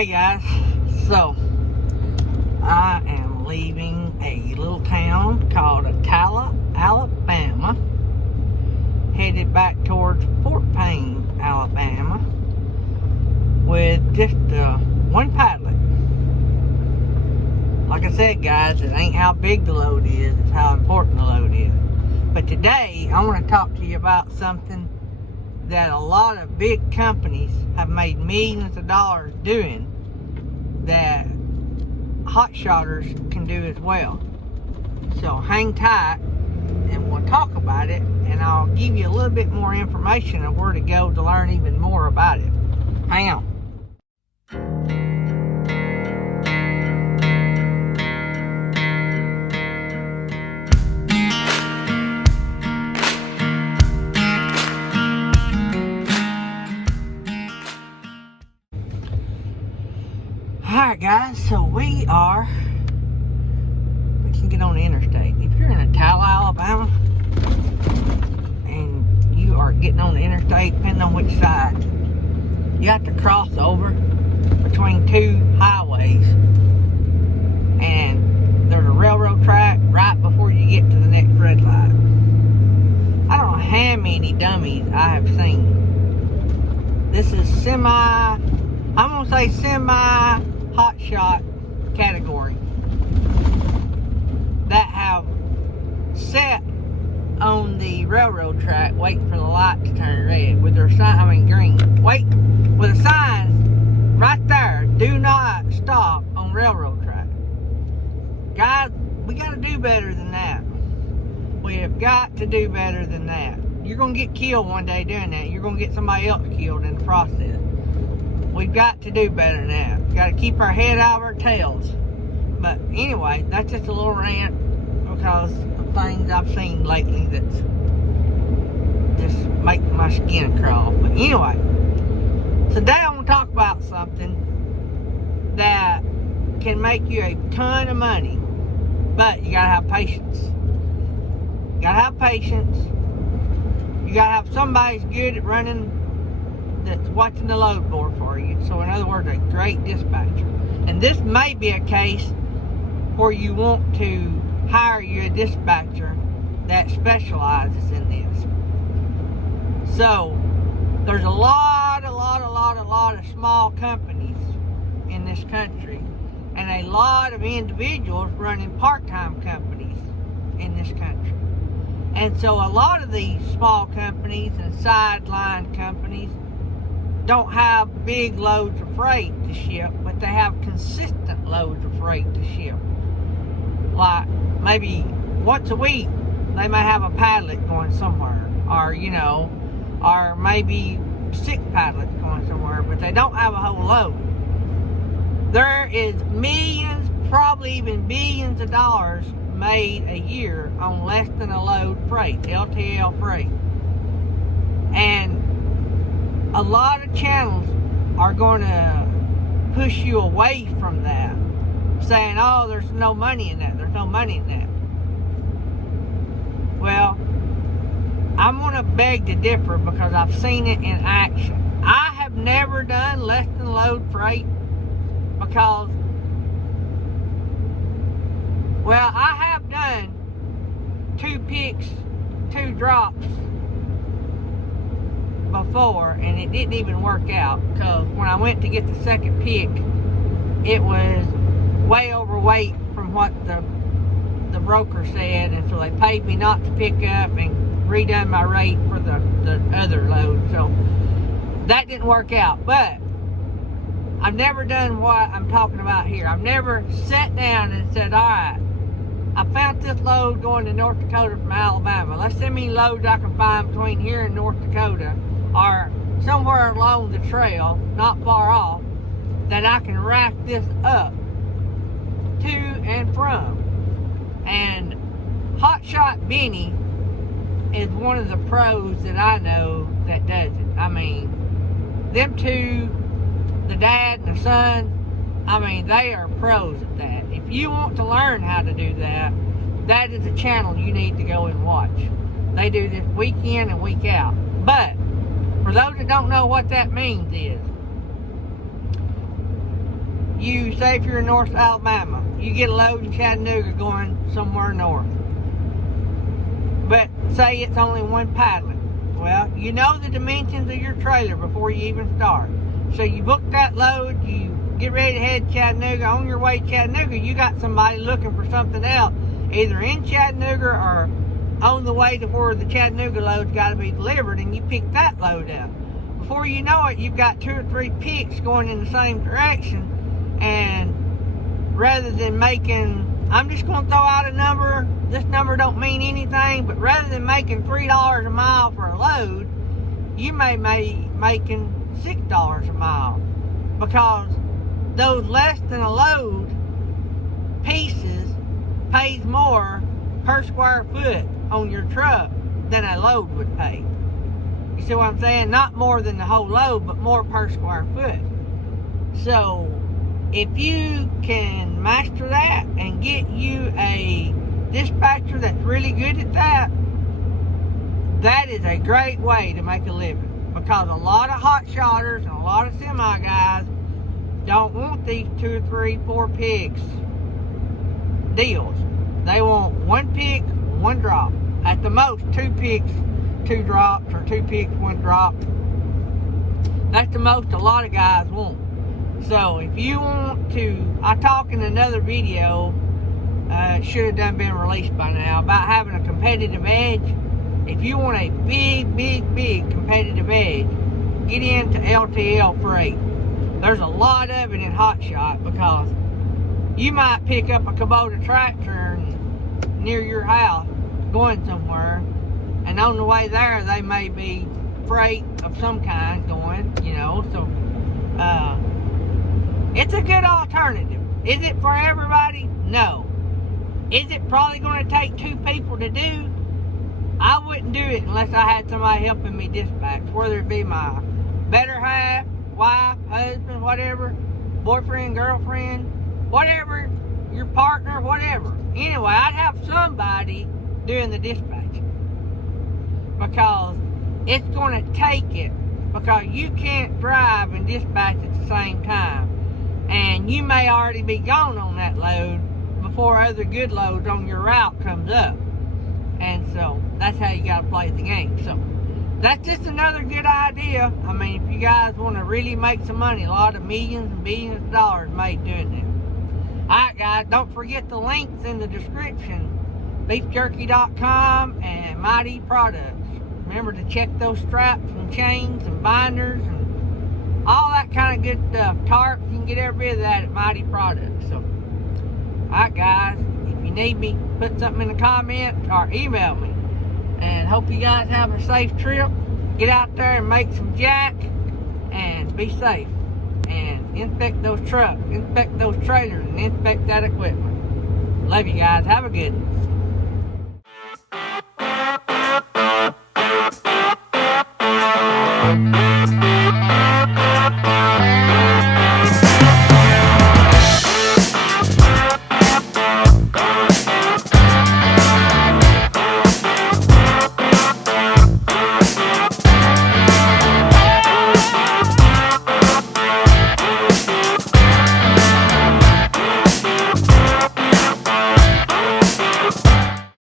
Hey guys, so I am leaving a little town called Attala, Alabama, headed back towards Fort Payne, Alabama, with just one paddler. Like I said, guys, it ain't how big the load is, it's how important the load is. But today, I want to talk to you about something that a lot of big companies have made millions of dollars doing that hot shotters can do as well. So hang tight and we'll talk about it, and I'll give you a little bit more information of where to go to learn even more about it. Hang on. Alright guys, so we can get on the interstate. If you're in Attala, Alabama, and you are getting on the interstate, depending on which side, you have to cross over between two highways, and there's a railroad track right before you get to the next red light. I don't know how many dummies I have seen. This is I'm gonna say semi hot shot category that have sat on the railroad track waiting for the light to turn red with their sign, green, wait, with a sign right there, do not stop on railroad track. Guys, we gotta do better than that. We have got to do better than that. You're gonna get killed one day doing that. You're gonna get somebody else killed in the process. We've got to do better than that. We've got to keep our head out of our tails. But anyway, that's just a little rant because of things I've seen lately that's just make my skin crawl. But anyway, today I want to talk about something that can make you a ton of money, but you got to have patience. You got to have patience. You got to have somebody who's good at running, that's watching the load board for you. So in other words, a great dispatcher. And this may be a case where you want to hire you a dispatcher that specializes in this. So there's a lot of small companies in this country, and a lot of individuals running part-time companies in this country. And so a lot of these small companies and sideline companies don't have big loads of freight to ship, but they have consistent loads of freight to ship. Like maybe once a week they may have a padlet going somewhere, or or maybe 6 padlets going somewhere, but they don't have a whole load. There is millions, probably even billions of dollars made a year on less than a load freight, LTL freight. And a lot of channels are going to push you away from that, saying, oh, there's no money in that, there's no money in that. Well, I'm going to beg to differ because I've seen it in action. I have never done less than load freight because, well, I have done 2 picks, 2 drops before, and it didn't even work out because when I went to get the second pick, it was way overweight from what the broker said, and so they paid me not to pick up and redone my rate for the other load. So that didn't work out. But I've never done what I'm talking about here. I've never sat down and said, all right, I found this load going to North Dakota from Alabama. Let's see how many loads I can find between here and North Dakota, or somewhere along the trail, not far off, that I can rack this up to and from. And Hotshot Benny is one of the pros that I know that does it. I mean, them two, the dad and the son, I mean, they are pros at that. If you want to learn how to do that, that is a channel you need to go and watch. They do this week in and week out. But for those that don't know what that means is, you say if you're in North Alabama, you get a load in Chattanooga going somewhere north. But say it's only one pallet. Well, you know the dimensions of your trailer before you even start. So you book that load, you get ready to head to Chattanooga. On your way to Chattanooga, you got somebody looking for something else, either in Chattanooga or on the way to where the Chattanooga load's got to be delivered, and you pick that load up. Before you know it, you've got 2 or 3 picks going in the same direction, and rather than making, I'm just going to throw out a number, this number don't mean anything, but rather than making $3 a mile for a load, you may be making $6 a mile, because those less than a load pieces pays more per square foot on your truck than a load would pay. You see what I'm saying? Not more than the whole load, but more per square foot. So if you can master that and get you a dispatcher that's really good at that, that is a great way to make a living. Because a lot of hot shotters and a lot of semi guys don't want these 2 or 3, 4 picks deals. They want 1 pick, 1 drop. At the most, 2 picks, 2 drops, or 2 picks, 1 drop. That's the most a lot of guys want. So if you want to, I talk in another video, it should have been released by now, about having a competitive edge. If you want a big competitive edge, get into LTL freight. There's a lot of it in Hotshot, because you might pick up a Kubota tractor near your house going somewhere, and on the way there they may be freight of some kind going, you know. So it's a good alternative. Is it for everybody? No. Is it probably going to take 2 people to do? I wouldn't do it unless I had somebody helping me dispatch, whether it be my better half, wife, husband, whatever, boyfriend, girlfriend, whatever, your partner, whatever. Anyway, I'd have somebody doing the dispatching, because it's going to take it, because you can't drive and dispatch at the same time, and you may already be gone on that load before other good loads on your route comes up. And so that's how you got to play the game. So that's just another good idea. I mean, if you guys want to really make some money, a lot of millions and billions of dollars made doing this. Alright guys, don't forget the links in the description. BeefJerky.com and Mytee Products. Remember to check those straps and chains and binders and all that kind of good stuff. Tarps, you can get every bit of that at Mytee Products. So, alright guys, if you need me, put something in the comments or email me. And hope you guys have a safe trip. Get out there and make some jack and be safe. And inspect those trucks, inspect those trailers, and inspect that equipment. Love you guys. Have a good one.